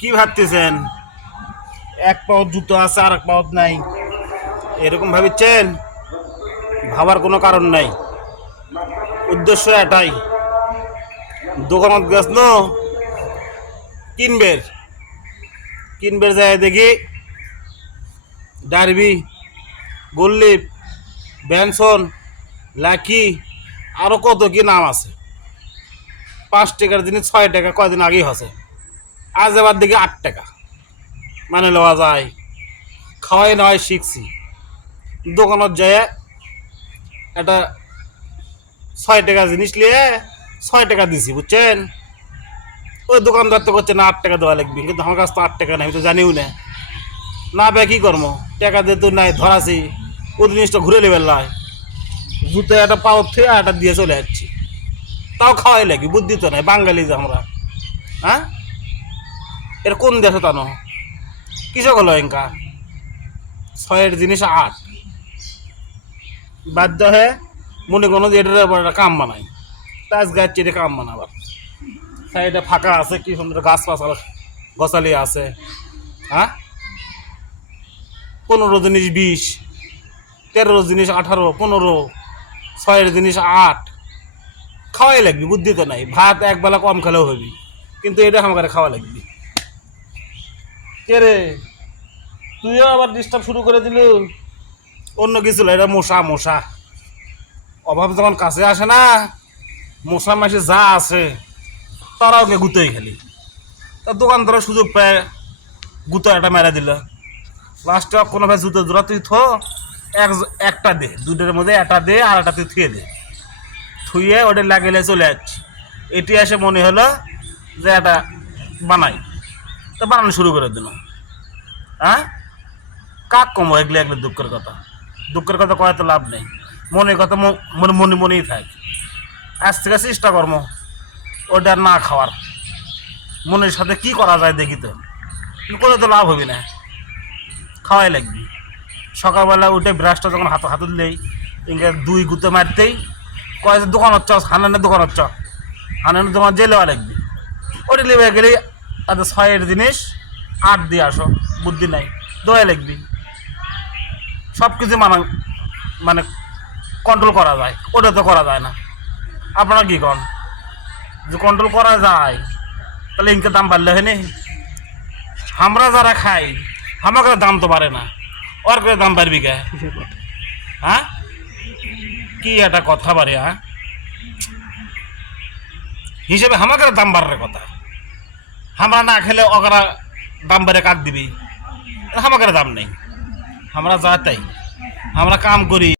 কি ভাবতেছেন? এক পাও জুতো আছে আর এক পাও নাই, এরকম ভাবছেন? ভাবার কোনো কারণ নাই। উদ্দেশ্য এটাই, দোকানত গেছ ন, কিনবের কিনবের যায় দেখি ডারবি, গোল্লিপ, ব্যানসন, লাকি, আরো কত কি নাম আছে। 5 টাকার জিনিস 6 টাকা কয়দিন আগেই হসে, আজ আবার দেখি 8 টাকা। মানে লওয়া যায়, খাওয়াই নেওয়াই শিখছি। দোকানত যায় একটা 6 টাকা জিনিস নিয়ে 6 টাকা দিছি, বুঝছেন? ওই দোকানদার তো করছে না 8 টাকা দেওয়া লাগবে, কিন্তু আমার কাছে তো 8 টাকা নেই, আমি তো জানিও না। না বে কি করবো, টাকা দিয়ে তো নাই ধরাছি, ওই জিনিসটা ঘুরে নেবেন লাই, জুতো একটা পাওয়ার থেকে একটা দিয়ে চলে যাচ্ছি। তাও খাওয়াই লাগি, বুদ্ধি তো নাই, বাঙালি যে আমরা। হ্যাঁ, এটা কোন দেশে তা ন কৃষক হলো এঙ্কা 6-এর জিনিস 8, বাধ্য হয়ে মনে কোনো যে এটার আবার একটা কাম বানাই। তাজ গাছ চেটে কাম বানাবার, সাইডে ফাঁকা আছে, কি সুন্দর গাছ পাছাল গছালি আছে। হ্যাঁ, 15 জিনিস 20, 13 জিনিস 18, 15, 6-এর জিনিস 8, খাওয়াই লাগবি, বুদ্ধি তো নাই। ভাত একবেলা কম খেলেও হবি, কিন্তু এটা আমার খাওয়া লাগবি। কে রে, তুইও আবার ডিস্টার্ব শুরু করে দিল। অন্য কিছু না, এটা মশা মশা। অভাব যখন কাছে আসে না, মশা মাসে যা আছে তারা ওকে গুতোই খেলি। তা দোকানদারের সুযোগ পায়, গুতো একটা মেরে দিল। লাস্টে কোনো ভাই জুতো জোড়া তুই থো, একটা দে, দুটোর মধ্যে একটা দে আর একটা তুই থুয়ে দে। থুয়ে ওটা লাগিয়ে চলে যাচ্ছি। এটি এসে মনে হলো যে এটা বানাই, তা বানানো শুরু করে দিল। হ্যাঁ, কাক কম এগলে এগলে দুঃখের কথা। দুঃখের কথা কয়ে তো লাভ নেই, মনের কথা মনে মনে মনেই থাকে। আজ থেকে চেষ্টা কর্ম ওটা না খাওয়ার, মনের সাথে কি করা যায় দেখি তো, করে তো লাভ হবে না, খাওয়াই লাগবি। সকালবেলা উঠে ব্রাশটা যখন হাতে দিলেই ইংকে 2 গুঁতো মারতেই কয় যে দোকান হচ্ছ, হানানের দোকান হচ্ছ, হানানের দোকান যে লেওয়া লাগবি। ওটা লেবে গেলে তাদের 6-এর জিনিস 8 দিয়ে আসো, বুদ্ধি নাই, দোয়া লাগবি। সব কিছু মানে কন্ট্রোল করা যায়, ওটা তো করা যায় না। আপনারা কি কন, যে কন্ট্রোল করা যায় তাহলে ইনকে দাম বাড়লে হয়নি? আমরা যারা খাই আমাকে দাম তো বাড়ে না, ওর করে দাম বাড়বি কে? হ্যাঁ, কি একটা কথা বাড়ে? হ্যাঁ, হিসেবে আমাকে দাম বাড়ার কথা। আমরা না খেলে ওরা দাম বাড়ে কাক দিবি? আমাকে দাম নেই, আমরা যা তাই, আমরা কাম করি।